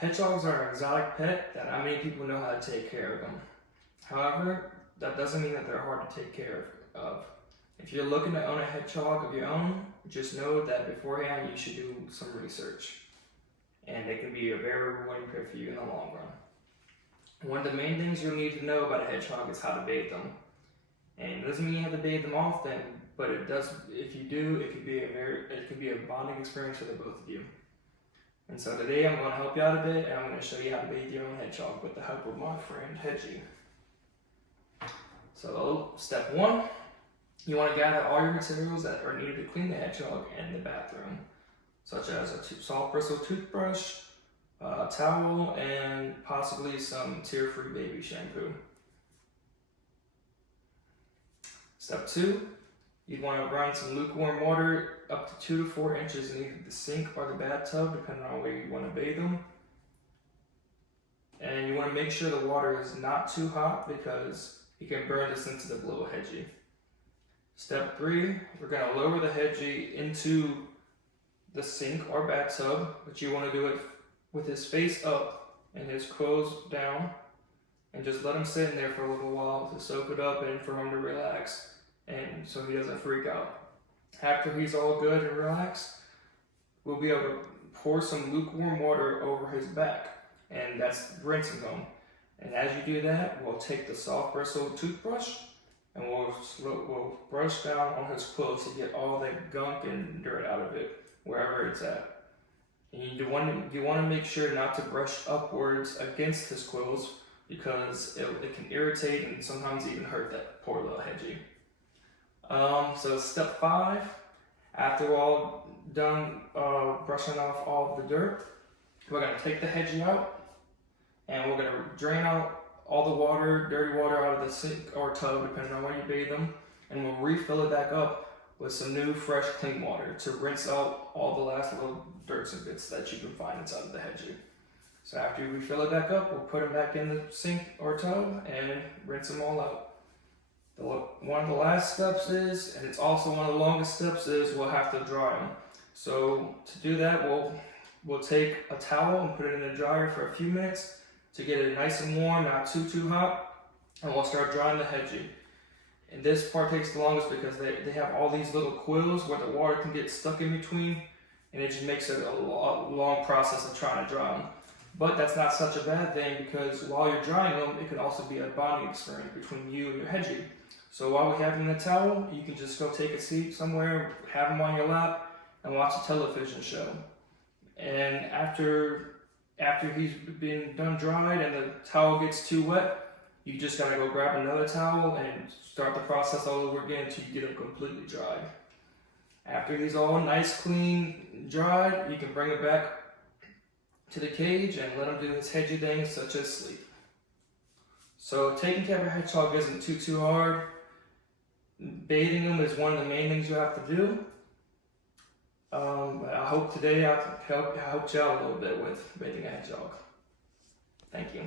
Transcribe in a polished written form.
Hedgehogs are an exotic pet that not many people know how to take care of them. However, that doesn't mean that they're hard to take care of. If you're looking to own a hedgehog of your own, just know that beforehand you should do some research. And it can be a very rewarding pet for you in the long run. One of the main things you'll need to know about a hedgehog is how to bathe them. And it doesn't mean you have to bathe them often, but it does. If you do, it could be a bonding experience for the both of you. And so today I'm going to help you out a bit, and I'm going to show you how to bathe your own hedgehog with the help of my friend Hedgie. So step 1, you want to gather all your materials that are needed to clean the hedgehog in the bathroom, such as a soft bristle toothbrush, a towel, and possibly some tear-free baby shampoo. Step 2, you'd want to run some lukewarm water up to 2 to 4 inches in either the sink or the bathtub, depending on where you want to bathe them. And you want to make sure the water is not too hot because you can burn the sensitive little Hedgie. Step 3, we're going to lower the Hedgie into the sink or bathtub, but you want to do it with his face up and his quills down, and just let him sit in there for a little while to soak it up and for him to relax, and so he doesn't freak out. After he's all good and relaxed, we'll be able to pour some lukewarm water over his back, and that's rinsing him. And as you do that, we'll take the soft bristle toothbrush and we'll brush down on his quills to get all that gunk and dirt out of it, wherever it's at. And you want to make sure not to brush upwards against his quills because it can irritate and sometimes even hurt that poor little Hedgie. So step 5, after we're all done brushing off all of the dirt, we're going to take the Hedgie out and we're going to drain out all the water, dirty water out of the sink or tub, depending on where you bathe them, and we'll refill it back up with some new, fresh, clean water to rinse out all the last little dirts and bits that you can find inside of the Hedgie. So after you refill it back up, we'll put them back in the sink or tub and rinse them all out. One of the last steps is, and it's also one of the longest steps, is we'll have to dry them. So to do that, we'll take a towel and put it in the dryer for a few minutes to get it nice and warm, not too hot, and we'll start drying the Hedgie. And this part takes the longest because they have all these little quills where the water can get stuck in between, and it just makes it a long process of trying to dry them. But that's not such a bad thing because while you're drying them, it can also be a bonding experience between you and your Hedgie. So while we have him in the towel, you can just go take a seat somewhere, have him on your lap, and watch a television show. And after he's been done dried and the towel gets too wet, you just gotta go grab another towel and start the process all over again until you get him completely dry. After he's all nice, clean, dried, you can bring it back to the cage and let him do his Hedgie things such as sleep. So taking care of a hedgehog isn't too hard. Bathing them is one of the main things you have to do. I hope today I helped you out a little bit with bathing a hedgehog. Thank you.